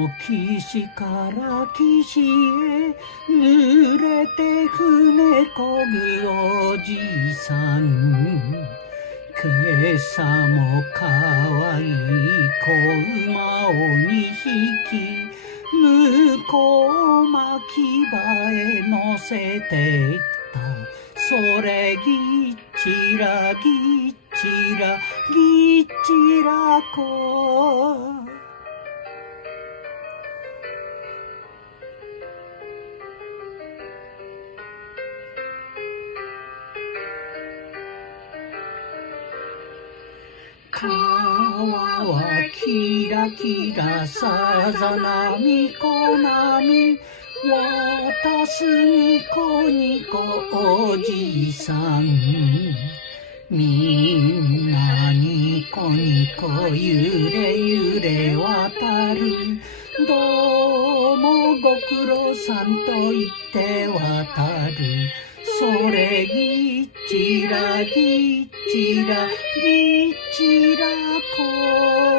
の岸から岸へ濡れて船こぐおじさん、今朝もかわいい子馬を2匹向こう巻き場へ乗せていった。それぎっちらぎっちらぎっちらこ。川はキラキラさざ波小波、渡すニコニコおじさん、みんなニコニコゆれゆれ渡る。どうもご苦労さんと言って渡る。それぎっちらぎっちらぎっちらこ。